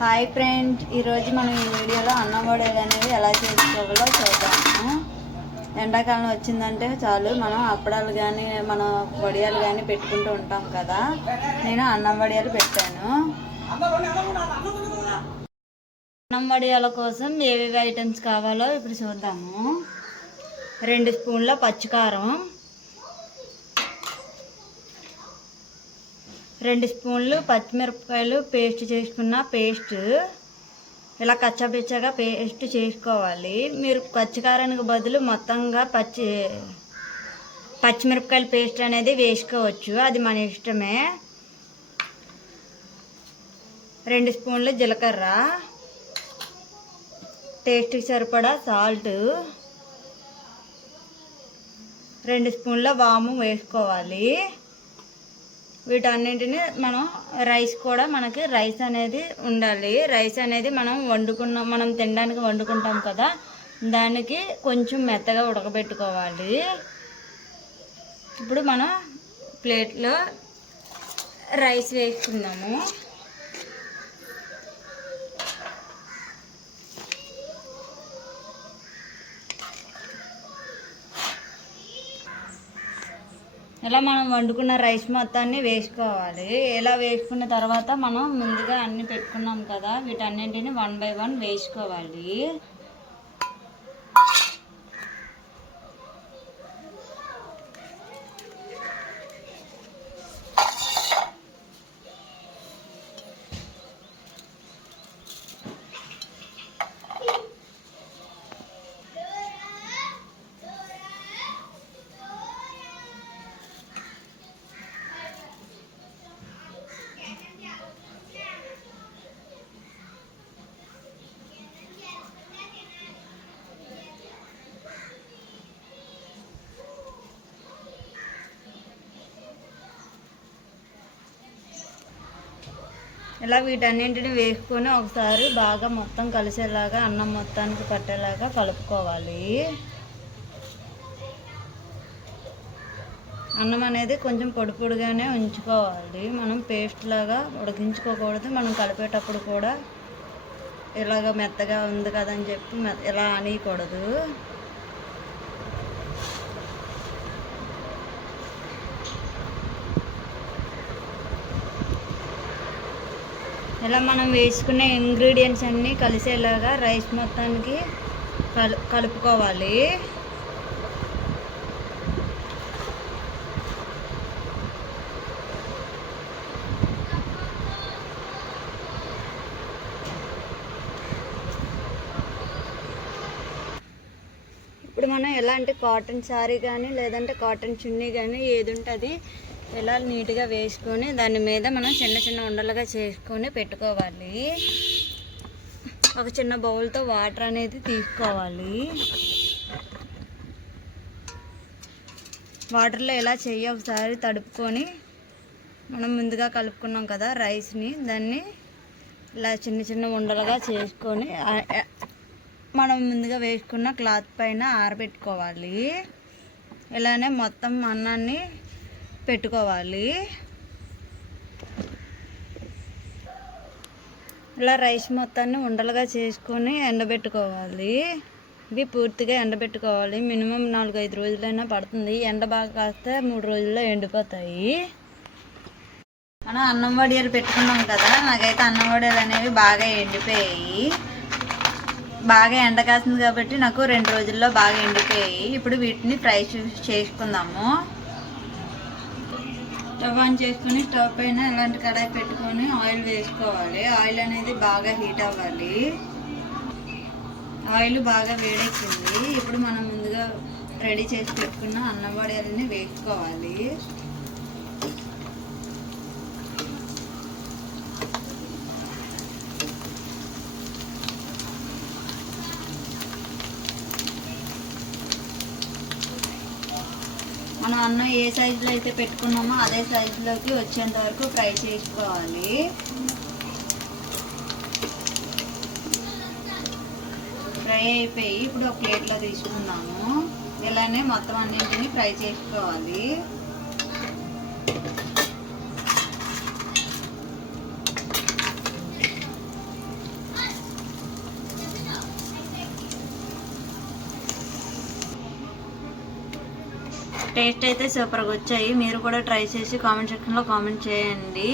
Hi friends, ఈరోజు మనం ఈ వీడియోలో అన్నం వడియాలు అనేది ఎలా చేసుకోవాలో చూద్దాము. ఎండాకాలం వచ్చిందంటే చాలు మనం అప్పడాలు కానీ మనం వడియాలు కానీ పెట్టుకుంటూ ఉంటాం కదా. నేను అన్నం వడియాలు పెట్టాను. అన్నం వడియాల కోసం ఏవేవి ఐటమ్స్ కావాలో ఇప్పుడు చూద్దాము. 2 స్పూన్ల పచ్చికారం, 2 స్పూన్లు పచ్చిమిరపకాయలు పేస్ట్ చేసుకున్న పేస్ట్, ఇలా కచ్చాపిచ్చగా పేస్ట్ చేసుకోవాలి. మీరు పచ్చికారానికి బదులు మొత్తంగా పచ్చిమిరపకాయల పేస్ట్ అనేది వేసుకోవచ్చు, అది మన ఇష్టమే. 2 స్పూన్లు జీలకర్ర, టేస్ట్కి సరిపడా సాల్ట్, 2 స్పూన్ల వాము వేసుకోవాలి. వీటన్నింటినీ మనం రైస్ కూడా మనకి రైస్ అనేది ఉండాలి. రైస్ అనేది మనం తినడానికి వండుకుంటాం కదా, దానికి కొంచెం మెత్తగా ఉడకబెట్టుకోవాలి. ఇప్పుడు మనం ప్లేట్లో రైస్ వేసుకుందాము. ఇలా మనం వండుకున్న రైస్ మొత్తాన్ని వేసుకోవాలి. ఇలా వేసుకున్న తర్వాత మనం ముందుగా అన్ని పెట్టుకున్నాం కదా, వీటన్నింటిని 1 by 1 వేసుకోవాలి. ఇలా వీటన్నింటిని వేసుకొని ఒకసారి బాగా మొత్తం కలిసేలాగా అన్నం మొత్తానికి పట్టేలాగా కలుపుకోవాలి. అన్నం అనేది కొంచెం పొడి పొడిగానే ఉంచుకోవాలి, మనం పేస్ట్ లాగా ఉడికించుకోకూడదు. మనం కలిపేటప్పుడు కూడా ఇలాగ మెత్తగా ఉంది కదని చెప్పి ఇలా అనేయకూడదు. ఇలా మనం వేసుకునే ఇంగ్రీడియంట్స్ అన్నీ కలిసేలాగా రైస్ మొత్తానికి కలుపుకోవాలి. ఇప్పుడు మనం ఎలాంటి కాటన్ శారీ కానీ లేదంటే కాటన్ చున్నీ కానీ ఏది ఉంటుంది ఇలా నీట్గా వేసుకొని దాని మీద మనం చిన్న చిన్న ఉండలుగా చేసుకొని పెట్టుకోవాలి. ఒక చిన్న బౌల్తో వాటర్ అనేది తీసుకోవాలి. వాటర్లో ఇలా చెయ్యి ఒకసారి తడుపుకొని మనం ముందుగా కలుపుకున్నాం కదా రైస్ని, దాన్ని ఇలా చిన్న చిన్న ఉండలుగా చేసుకొని మనం ముందుగా వేసుకున్న క్లాత్ పైన ఆరబెట్టుకోవాలి. ఇలానే మొత్తం అన్నాన్ని పెట్టుకోవాలి. ఇలా రైస్ మొత్తాన్ని ఉండలుగా చేసుకొని ఎండబెట్టుకోవాలి. ఇవి పూర్తిగా ఎండబెట్టుకోవాలి. మినిమం 4-5 రోజులైనా పడుతుంది. ఎండ బాగా కాస్తే 3 రోజుల్లో ఎండిపోతాయి. మనం అన్నం వడియాలు పెట్టుకున్నాం కదా, నాకైతే అన్నం వడియాలు అనేవి బాగా ఎండిపోయాయి. బాగా ఎండ కాసింది కాబట్టి నాకు 2 రోజుల్లో బాగా ఎండిపోయాయి. ఇప్పుడు వీటిని ఫ్రై చేసుకుందాము. స్టవ్ ఆన్ చేసుకొని స్టవ్ పైన ఇలాంటి కడాయి పెట్టుకొని ఆయిల్ వేసుకోవాలి. ఆయిల్ అనేది బాగా హీట్ అవ్వాలి. ఆయిల్ బాగా వేడెక్కింది. ఇప్పుడు మనం ముందుగా రెడీ చేసి పెట్టుకున్న అన్నం వడియాలని వేసుకోవాలి. మనం అన్నం ఏ సైజులో అయితే పెట్టుకున్నామో అదే సైజులోకి వచ్చేంత వరకు ఫ్రై చేసుకోవాలి. ఫ్రై అయిపోయి ఇప్పుడు ఒక ప్లేట్లో తీసుకున్నాము. ఇలానే మొత్తం అన్నింటినీ ఫ్రై చేసుకోవాలి. టేస్ట్ అయితే సూపర్గా వచ్చాయి. మీరు కూడా ట్రై చేసి కామెంట్ సెక్షన్లో కామెంట్ చేయండి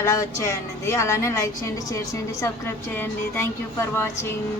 ఎలా వచ్చాయన్నది. అలానే లైక్ చేయండి, షేర్ చేయండి, సబ్స్క్రైబ్ చేయండి. Thank you for watching.